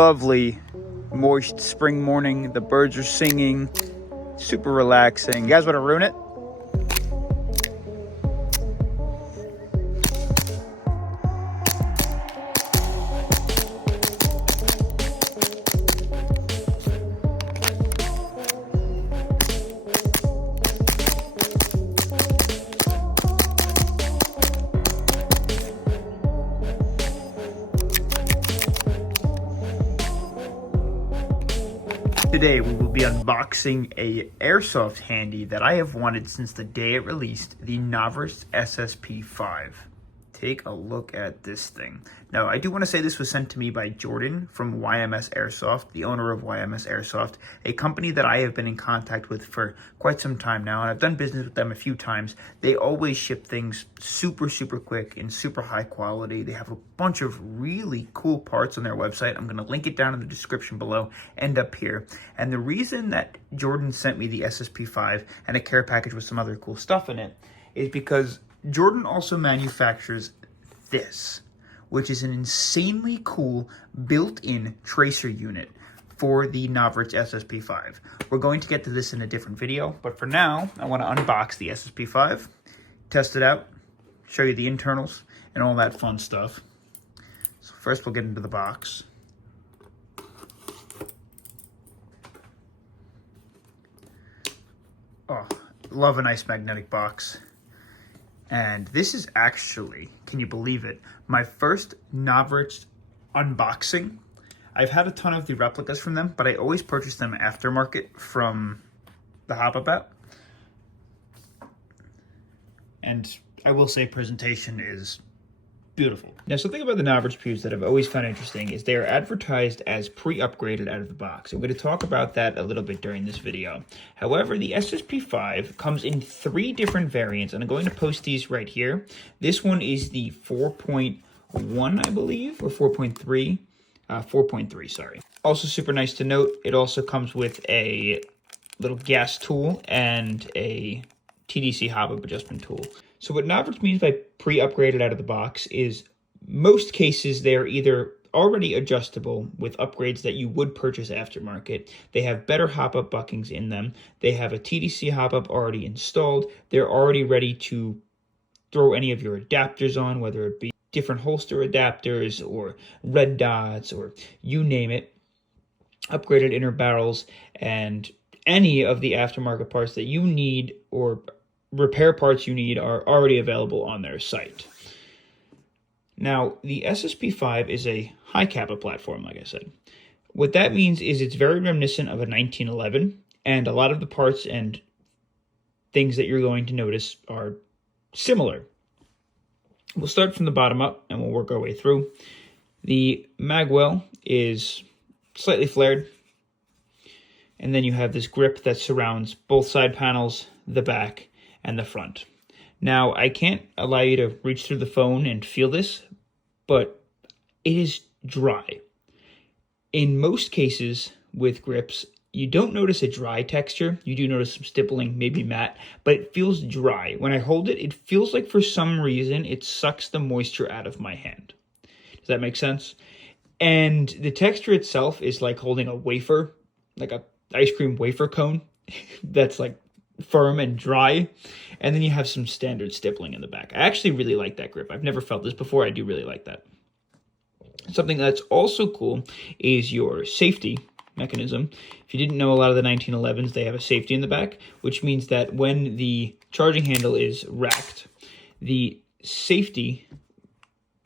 Lovely, moist spring morning. The birds are singing. Super relaxing. You guys want to ruin it? Today we will be unboxing a Airsoft handy that I have wanted since the day it released, the Novritsch SSP5. Take a look at this thing. Now, I do want to say this was sent to me by Jordan from YMS Airsoft, the owner of YMS Airsoft, a company that I have been in contact with for quite some time now, and I've done business with them a few times. They always ship things super quick and super high quality. They have a bunch of really cool parts on their website. I'm going to link it down in the description below and up here. And the reason that Jordan sent me the SSP5 and a care package with some other cool stuff in it is because Jordan also manufactures this, which is an insanely cool built-in tracer unit for the Novritsch SSP5. We're going to get to this in a different video, but for now, I want to unbox the SSP5, test it out, show you the internals, and all that fun stuff. So first we'll get into the box. Oh, love a nice magnetic box. And this is actually, can you believe it, my first Novritsch unboxing. I've had a ton of the replicas from them, but I always purchase them aftermarket from the Hop app. And I will say presentation is beautiful. Now, something about the Novritsch pews that I've always found interesting is they are advertised as pre-upgraded out of the box. I'm going to talk about that a little bit during this video. However, the SSP5 comes in 3 different variants, and I'm going to post these right here. This one is the 4.1, I believe, or 4.3. 4.3, sorry. Also super nice to note, it also comes with a little gas tool and a TDC hop-up adjustment tool. So what Novritsch means by pre-upgraded out of the box is most cases they're either already adjustable with upgrades that you would purchase aftermarket. They have better hop-up buckings in them. They have a TDC hop-up already installed. They're already ready to throw any of your adapters on, whether it be different holster adapters or red dots or you name it. Upgraded inner barrels and any of the aftermarket parts that you need or repair parts you need are already available on their site. Now, the SSP5 is a high Capa platform, like I said. What that means is it's very reminiscent of a 1911, and a lot of the parts and things that you're going to notice are similar. We'll start from the bottom up, and we'll work our way through. The magwell is slightly flared, and then you have this grip that surrounds both side panels, the back, and the front. Now, I can't allow you to reach through the phone and feel this, but it is dry. In most cases with grips, you don't notice a dry texture. You do notice some stippling, maybe matte, but it feels dry. When I hold it, it feels like for some reason it sucks the moisture out of my hand. Does that make sense? And the texture itself is like holding a wafer, like a ice cream wafer cone that's like firm and dry, and then you have some standard stippling in the back. I actually really like that grip. I've never felt this before. I do really like that. Something that's also cool is your safety mechanism. If you didn't know, a lot of the 1911s, they have a safety in the back, which means that when the charging handle is racked, the safety,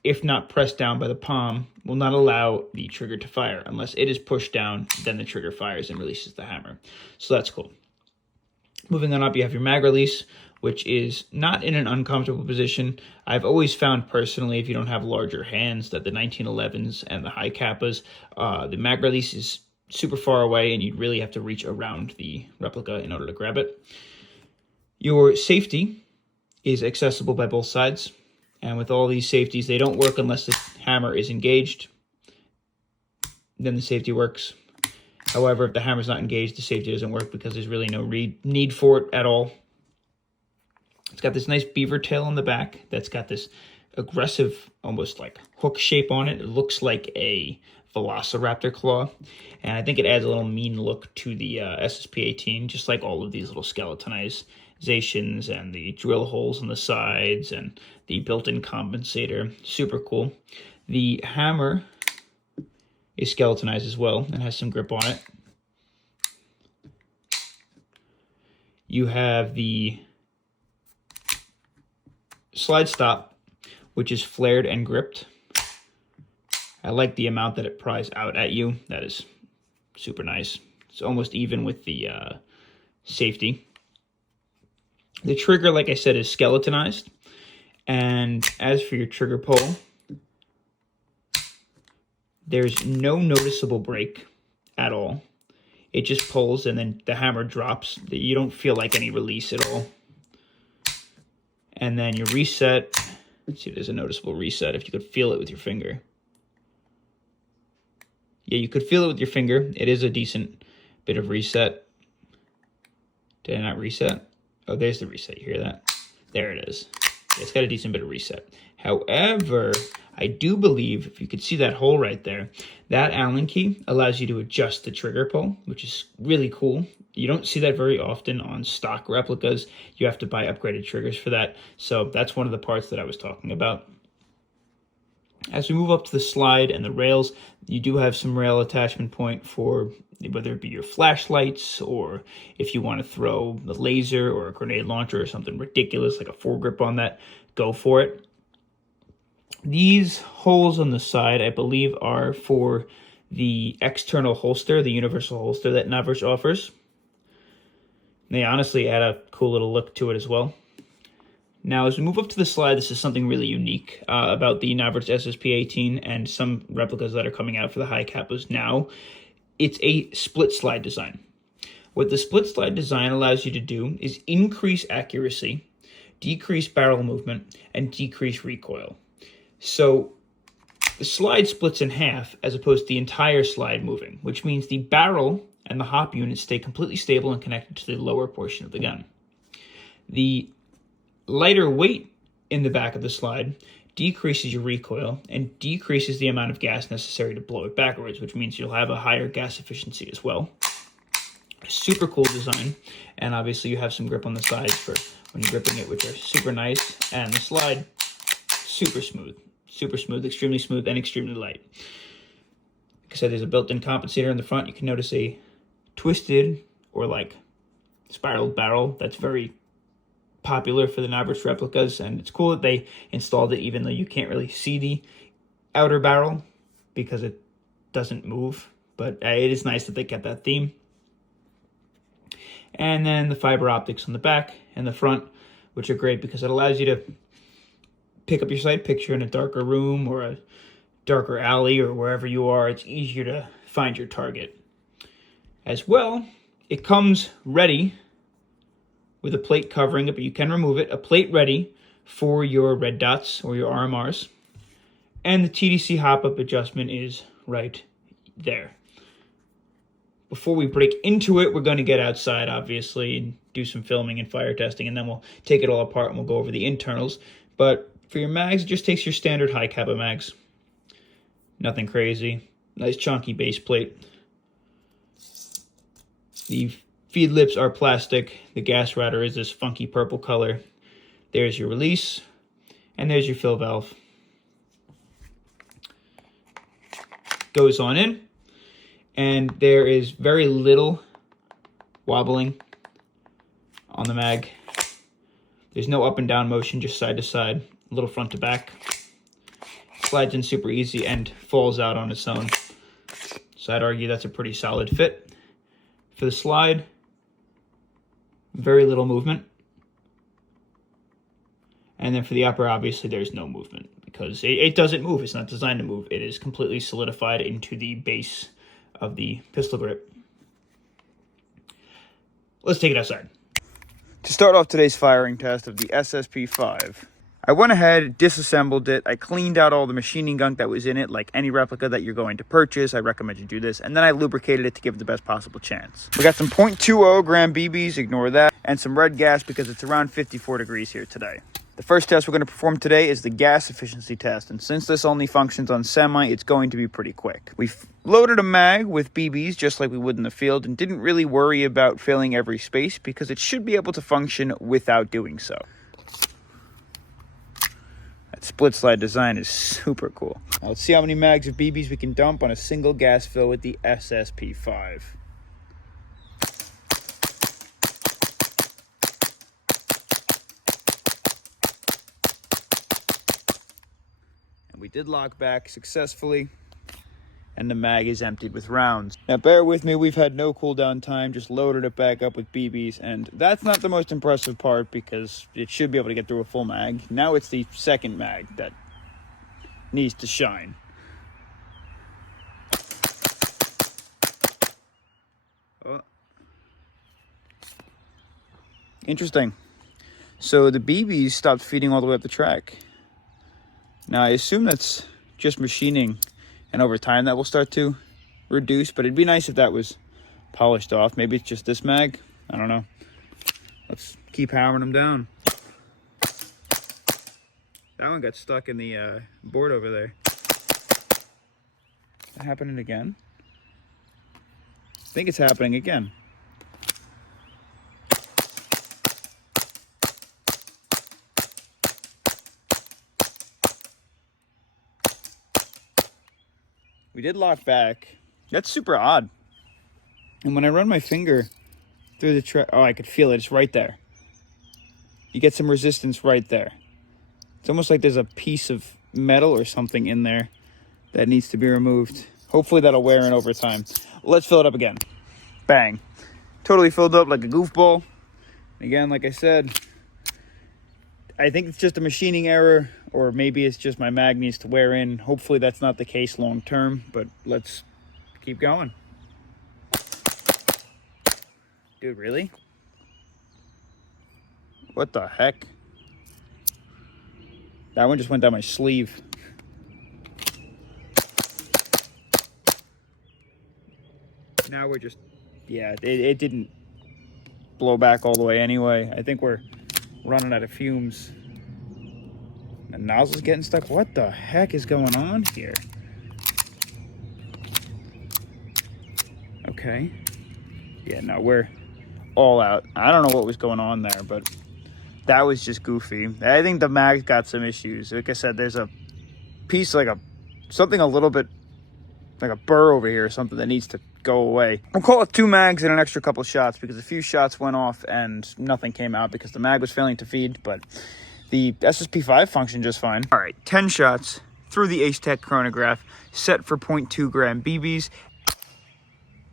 if not pressed down by the palm, will not allow the trigger to fire. Unless it is pushed down, then the trigger fires and releases the hammer. So that's cool. Moving on up, you have your mag release, which is not in an uncomfortable position. I've always found personally, if you don't have larger hands, that the 1911s and the high Capas, the mag release is super far away and you'd really have to reach around the replica in order to grab it. Your safety is accessible by both sides. And with all these safeties, they don't work unless the hammer is engaged. Then the safety works. However, if the hammer's not engaged, the safety doesn't work because there's really no need for it at all. It's got this nice beaver tail on the back that's got this aggressive, almost like hook shape on it. It looks like a velociraptor claw. And I think it adds a little mean look to the SSP18, just like all of these little skeletonizations and the drill holes on the sides and the built-in compensator. Super cool. The hammer is skeletonized as well and has some grip on it. You have the slide stop, which is flared and gripped. I like the amount that it pries out at you. That is super nice. It's almost even with the safety. The trigger, like I said, is skeletonized. And as for your trigger pull, there's no noticeable break at all. It just pulls and then the hammer drops. You don't feel like any release at all. And then your reset, let's see if there's a noticeable reset, if you could feel it with your finger. Yeah, you could feel it with your finger. It is a decent bit of reset. Did I not reset? Oh, there's the reset. You hear that? There it is. It's got a decent bit of reset. However, I do believe, if you could see that hole right there, that Allen key allows you to adjust the trigger pull, which is really cool. You don't see that very often on stock replicas. You have to buy upgraded triggers for that. So that's one of the parts that I was talking about. As we move up to the slide and the rails, you do have some rail attachment point for whether it be your flashlights or if you want to throw a laser or a grenade launcher or something ridiculous like a foregrip on that, go for it. These holes on the side, I believe, are for the external holster, the universal holster that Novritsch offers. They honestly add a cool little look to it as well. Now, as we move up to the slide, this is something really unique about the Novritsch SSP18 and some replicas that are coming out for the high Capas now. It's a split slide design. What the split slide design allows you to do is increase accuracy, decrease barrel movement, and decrease recoil. So the slide splits in half as opposed to the entire slide moving, which means the barrel and the hop units stay completely stable and connected to the lower portion of the gun. The lighter weight in the back of the slide decreases your recoil and decreases the amount of gas necessary to blow it backwards, which means you'll have a higher gas efficiency as well. Super cool design, and obviously you have some grip on the sides for when you're gripping it, which are super nice, and the slide, super smooth, extremely smooth, and extremely light. Like I said, there's a built-in compensator in the front. You can notice a twisted or like spiraled barrel that's very popular for the Novritsch replicas, and it's cool that they installed it even though you can't really see the outer barrel because it doesn't move, but it is nice that they kept that theme. And then the fiber optics on the back and the front, which are great because it allows you to pick up your sight picture in a darker room or a darker alley or wherever you are. It's easier to find your target. As well, it comes ready with a plate covering it, but you can remove it. A plate ready for your red dots or your RMRs. And the TDC hop-up adjustment is right there. Before we break into it, we're going to get outside, obviously, and do some filming and fire testing, and then we'll take it all apart and we'll go over the internals. But for your mags, it just takes your standard high Capa mags. Nothing crazy. Nice chunky base plate. The feed lips are plastic. The gas router is this funky purple color. There's your release, and there's your fill valve. Goes on in, and there is very little wobbling on the mag. There's no up and down motion, just side to side, a little front to back. Slides in super easy and falls out on its own. So I'd argue that's a pretty solid fit. For the slide, very little movement. And then for the upper, obviously there's no movement because it doesn't move. It's not designed to move. It is completely solidified into the base of the pistol grip. Let's take it outside. To start off today's firing test of the SSP5, I went ahead, disassembled it. I cleaned out all the machining gunk that was in it, like any replica that you're going to purchase. I recommend you do this. And then I lubricated it to give it the best possible chance. We got some .20 gram BBs, ignore that, and some red gas because it's around 54 degrees here today. The first test we're going to perform today is the gas efficiency test, and since this only functions on semi, it's going to be pretty quick. We've loaded a mag with BBs just like we would in the field and didn't really worry about filling every space because it should be able to function without doing so. That split slide design is super cool. Now let's see how many mags of BBs we can dump on a single gas fill with the SSP5. We did lock back successfully, and the mag is emptied with rounds. Now bear with me, we've had no cooldown time, just loaded it back up with BBs, and that's not the most impressive part because it should be able to get through a full mag. Now it's the second mag that needs to shine. Oh. Interesting. So the BBs stopped feeding all the way up the track. Now, I assume that's just machining, and over time that will start to reduce, but it'd be nice if that was polished off. Maybe it's just this mag. I don't know. Let's keep hammering them down. That one got stuck in the board over there. Is that happening again? I think it's happening again. We did lock back. That's super odd. And when I run my finger through the track, oh, I could feel it. It's right there. You get some resistance right there. It's almost like there's a piece of metal or something in there that needs to be removed. Hopefully that'll wear in over time. Let's fill it up again. Bang. Totally filled up like a goofball. Again, like I said, I think it's just a machining error, or maybe it's just my mag needs to wear in. Hopefully that's not the case long term, but let's keep going. Dude, really? What the heck? That one just went down my sleeve. Now we're just, yeah, it didn't blow back all the way anyway. I think we're running out of fumes. The nozzle's getting stuck. What the heck is going on here? Okay. Yeah, no, we're all out. I don't know what was going on there, but that was just goofy. I think the mag's got some issues. Like I said, there's a piece, like something a little bit like a burr over here, or something that needs to go away. We'll call it 2 mags and an extra couple shots because a few shots went off and nothing came out because the mag was failing to feed, but the SSP5 functioned just fine. All right, 10 shots through the Ace Tech Chronograph, set for 0.2 gram BBs,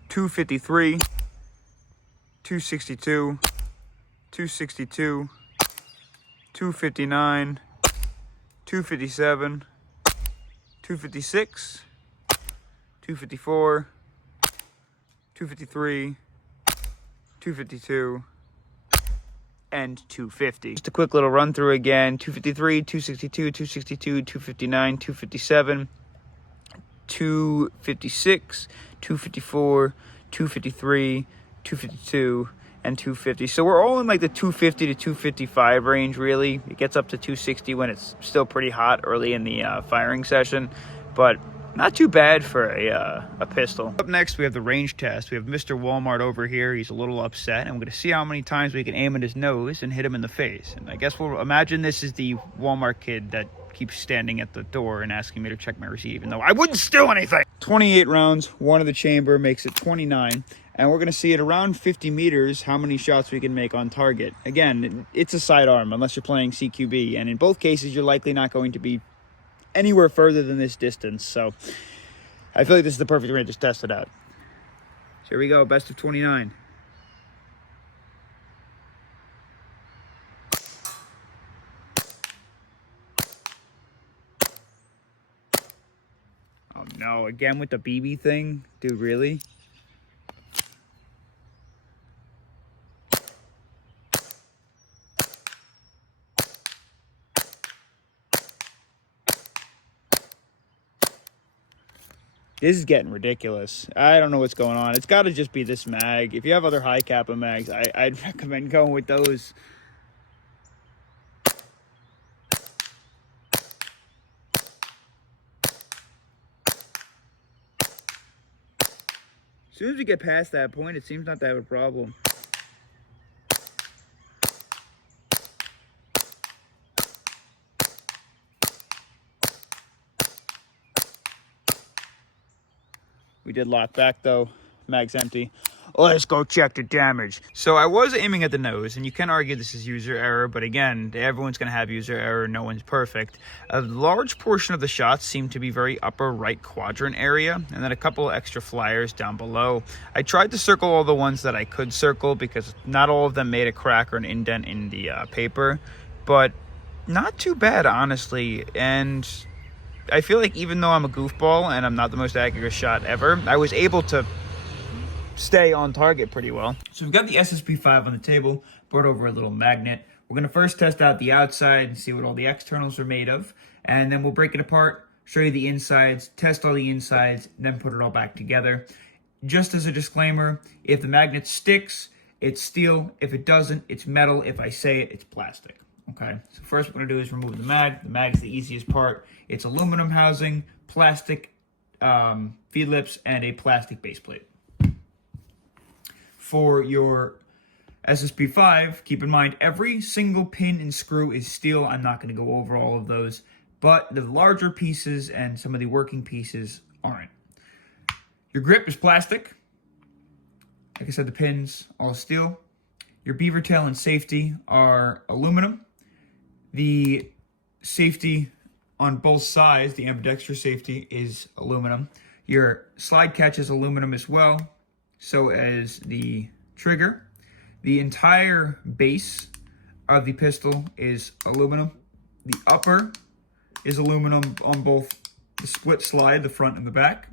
253, 262, 262, 259, 257, 256, 254, 253, 252, and 250. Just a quick little run through again. 253, 262, 262, 259, 257, 256, 254, 253, 252, and 250. So we're all in like the 250 to 255 range, really. It gets up to 260 when it's still pretty hot early in the firing session, but not too bad for a pistol. Up next, we have the range test. We have Mr. Walmart over here. He's a little upset, and we're going to see how many times we can aim at his nose and hit him in the face. And I guess we'll imagine this is the Walmart kid that keeps standing at the door and asking me to check my receipt, even though I wouldn't steal anything. 28 rounds, one in the chamber, makes it 29. And we're going to see at around 50 meters how many shots we can make on target. Again, it's a sidearm unless you're playing CQB. And in both cases, you're likely not going to be anywhere further than this distance, so I feel like this is the perfect range to test it out. So here we go, best of 29. Oh no, again with the BB thing? Dude, really? This is getting ridiculous. I don't know what's going on. It's got to just be this mag. If you have other high Capa mags, I'd recommend going with those. soon as we get past that point, it seems not to have a problem. We did lock back though, mag's empty. Let's go check the damage. So I was aiming at the nose, and you can argue this is user error, but again, everyone's gonna have user error, no one's perfect. A large portion of the shots seem to be very upper right quadrant area, and then a couple of extra flyers down below. I tried to circle all the ones that I could circle because not all of them made a crack or an indent in the paper, but not too bad, honestly. And I feel like even though I'm a goofball and I'm not the most accurate shot ever, I was able to stay on target pretty well. So we've got the SSP5 on the table, brought over a little magnet. We're going to first test out the outside and see what all the externals are made of, and then we'll break it apart, show you the insides, test all the insides, then put it all back together. Just as a disclaimer, if the magnet sticks, it's steel. If it doesn't, it's metal. If I say it, it's plastic. Okay, so first what we're going to do is remove the mag. The mag is the easiest part. It's aluminum housing, plastic feed lips, and a plastic base plate. For your SSP5, keep in mind every single pin and screw is steel. I'm not going to go over all of those, but the larger pieces and some of the working pieces aren't. Your grip is plastic. Like I said, the pins all steel. Your beaver tail and safety are aluminum. The safety on both sides, the ambidextrous safety, is aluminum. Your slide catch is aluminum as well. So as the trigger. The entire base of the pistol is aluminum. The upper is aluminum on both the split slide, the front and the back.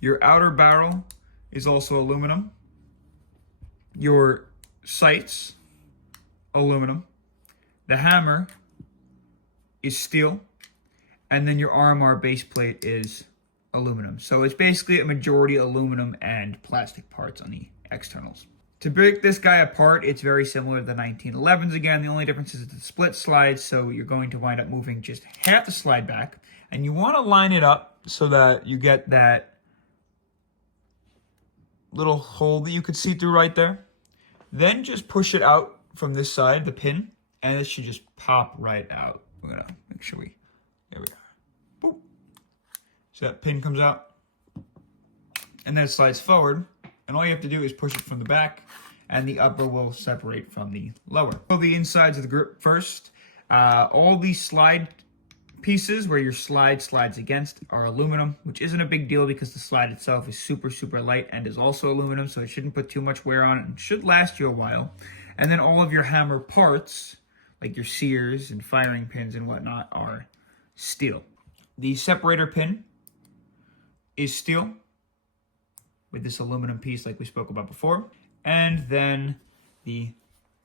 Your outer barrel is also aluminum. Your sights, aluminum. The hammer is steel. And then your RMR base plate is aluminum. So it's basically a majority aluminum and plastic parts on the externals. To break this guy apart, it's very similar to the 1911s again. The only difference is the split slide, so you're going to wind up moving just half the slide back. And you want to line it up so that you get that little hole that you could see through right there. Then just push it out from this side, the pin, and it should just pop right out. We're going to make sure there we are. Boop. So that pin comes out, and then it slides forward, and all you have to do is push it from the back, and the upper will separate from the lower. So the insides of the grip first. All these slide pieces where your slide slides against are aluminum, which isn't a big deal because the slide itself is super, super light and is also aluminum, so it shouldn't put too much wear on it and should last you a while. And then all of your hammer parts, like your sears and firing pins and whatnot, are steel. The separator pin is steel with this aluminum piece like we spoke about before. And then the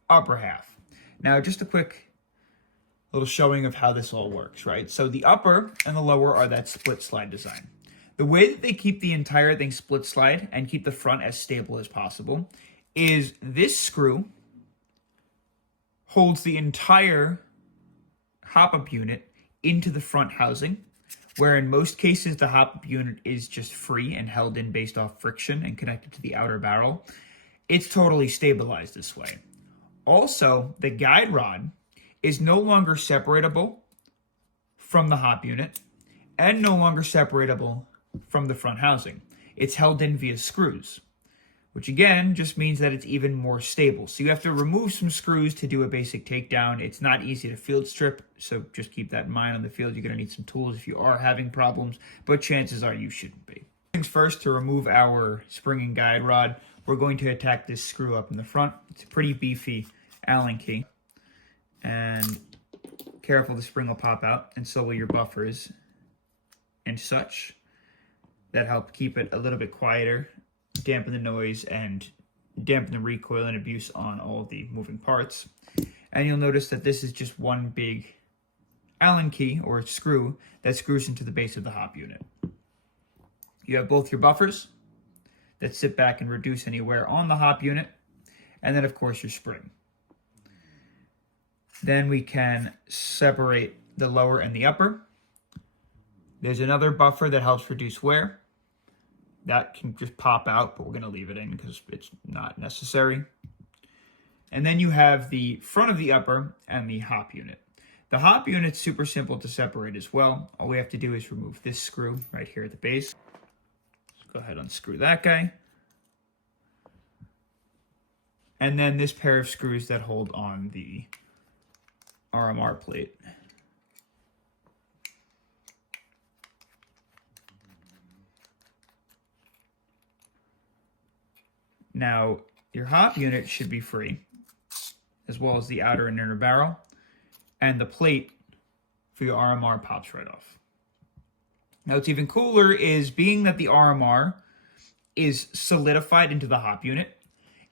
upper half. Now, just a quick little showing of how this all works, right? So the upper and the lower are that split slide design. The way that they keep the entire thing split slide and keep the front as stable as possible is this screw holds the entire hop-up unit into the front housing, where in most cases the hop-up unit is just free and held in based off friction and connected to the outer barrel. It's totally stabilized this way. Also, the guide rod is no longer separable from the hop unit and no longer separable from the front housing. It's held in via screws, which again just means that it's even more stable. So you have to remove some screws to do a basic takedown. It's not easy to field strip, so just keep that in mind on the field. You're going to need some tools if you are having problems, but chances are you shouldn't be. Things first, to remove our spring and guide rod, we're going to attack this screw up in the front. It's a pretty beefy Allen key. And careful, the spring will pop out, and so will your buffers and such. That help keep it a little bit quieter, dampen the noise, and dampen the recoil and abuse on all of the moving parts. And you'll notice that this is just one big Allen key or screw that screws into the base of the hop unit. You have both your buffers that sit back and reduce any wear on the hop unit, and then of course your spring. Then we can separate the lower and the upper. There's another buffer that helps reduce wear. That can just pop out, but we're going to leave it in because it's not necessary. And then you have the front of the upper and the hop unit. The hop unit's super simple to separate as well. All we have to do is remove this screw right here at the base. Let's go ahead and unscrew that guy. And then this pair of screws that hold on the RMR plate. Now, your hop unit should be free, as well as the outer and inner barrel, and the plate for your RMR pops right off. Now, what's even cooler is being that the RMR is solidified into the hop unit,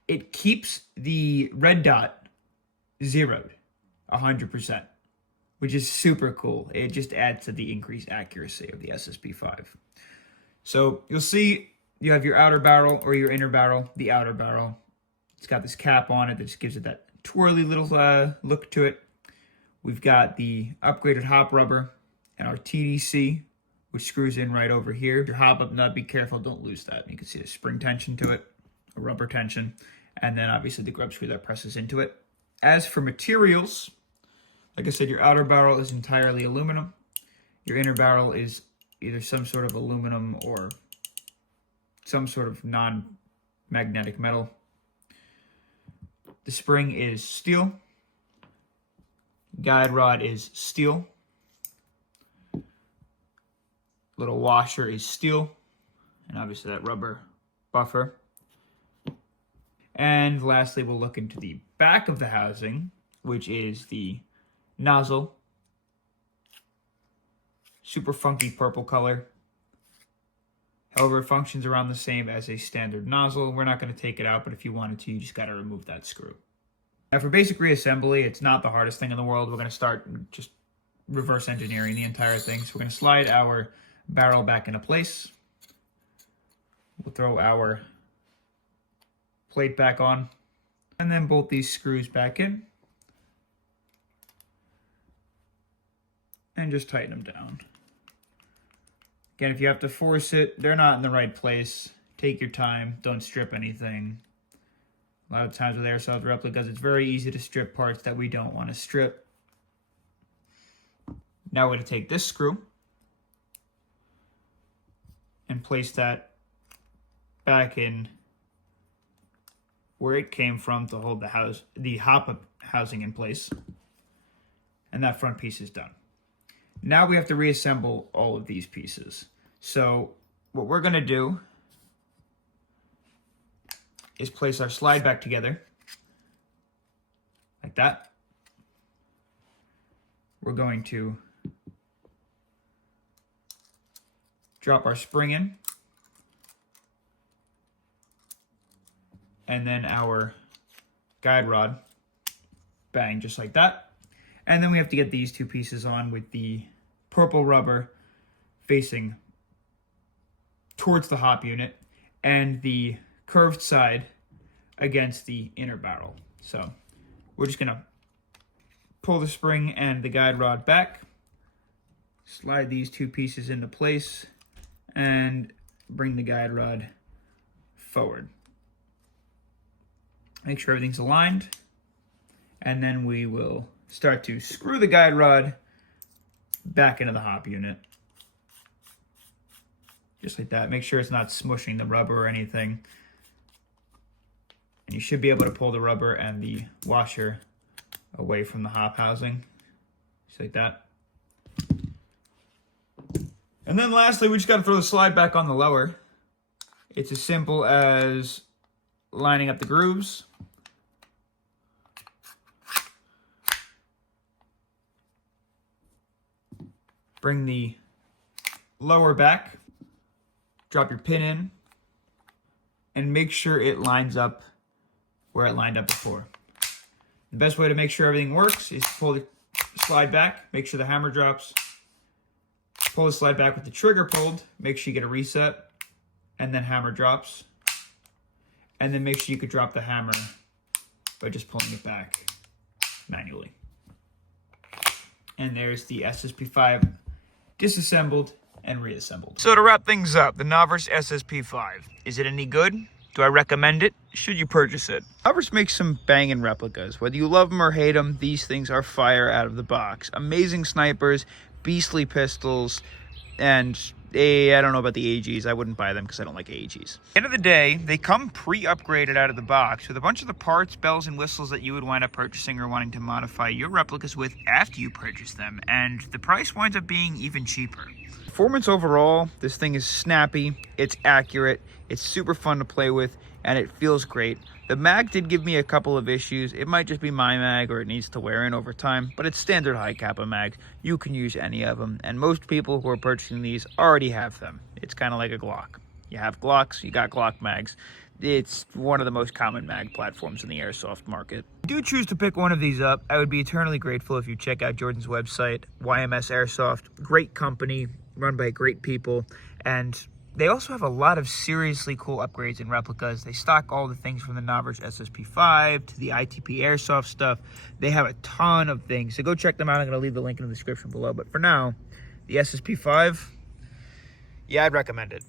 it keeps the red dot zeroed 100%, which is super cool. It just adds to the increased accuracy of the SSP5. So you'll see you have your outer barrel or your inner barrel. The outer barrel, it's got this cap on it that just gives it that twirly little look to it. We've got the upgraded hop rubber and our TDC, which screws in right over here. Your hop up nut, be careful, don't lose that. You can see the spring tension to it, a rubber tension, and then obviously the grub screw that presses into it. As for materials, like I said, your outer barrel is entirely aluminum. Your inner barrel is either some sort of aluminum or some sort of non-magnetic metal. The spring is steel. Guide rod is steel. Little washer is steel. And obviously that rubber buffer. And lastly, we'll look into the back of the housing, which is the nozzle. Super funky purple color. However, it functions around the same as a standard nozzle. We're not going to take it out, but if you wanted to, you just got to remove that screw. Now for basic reassembly, it's not the hardest thing in the world. We're going to start just reverse engineering the entire thing. So we're going to slide our barrel back into place. We'll throw our plate back on, and then bolt these screws back in. And just tighten them down. Again, if you have to force it, they're not in the right place. Take your time. Don't strip anything. A lot of times with airsoft replicas, it's very easy to strip parts that we don't want to strip. Now we're going to take this screw and place that back in where it came from to hold the hop housing in place. And that front piece is done. Now we have to reassemble all of these pieces. So what we're going to do is place our slide back together like that. We're going to drop our spring in, and then our guide rod, bang, just like that. And then we have to get these two pieces on with the purple rubber facing towards the hop unit and the curved side against the inner barrel. So we're just gonna pull the spring and the guide rod back, slide these two pieces into place, and bring the guide rod forward. Make sure everything's aligned, and then we will start to screw the guide rod back into the hop unit. Just like that. Make sure it's not smushing the rubber or anything. And you should be able to pull the rubber and the washer away from the hop housing. Just like that. And then lastly, we just got to throw the slide back on the lower. It's as simple as lining up the grooves. Bring the lower back, drop your pin in, and make sure it lines up where it lined up before. The best way to make sure everything works is to pull the slide back, make sure the hammer drops, pull the slide back with the trigger pulled, make sure you get a reset, and then hammer drops. And then make sure you could drop the hammer by just pulling it back manually. And there's the SSP5 disassembled and reassembled. So to wrap things up, the Novritsch SSP5. Is it any good? Do I recommend it? Should you purchase it? Novritsch makes some banging replicas. Whether you love them or hate them, these things are fire out of the box. Amazing snipers, beastly pistols, and I don't know about the AGs. I wouldn't buy them because I don't like AGs. At the end of the day, they come pre-upgraded out of the box with a bunch of the parts, bells, and whistles that you would wind up purchasing or wanting to modify your replicas with after you purchase them, and the price winds up being even cheaper. Performance overall, this thing is snappy, it's accurate, it's super fun to play with, and it feels great. The mag did give me a couple of issues. It might just be my mag or it needs to wear in over time, but it's standard high Capa mags. You can use any of them, and most people who are purchasing these already have them. It's kind of like a Glock. You have Glocks, you got Glock mags. It's one of the most common mag platforms in the Airsoft market. If you do choose to pick one of these up, I would be eternally grateful if you check out Jordan's website, YMS Airsoft. Great company, run by great people, and they also have a lot of seriously cool upgrades and replicas. They stock all the things from the Novritsch SSP5 to the ITP Airsoft stuff. They have a ton of things, so go check them out. I'm going to leave the link in the description below. But for now, the SSP5, yeah, I'd recommend it.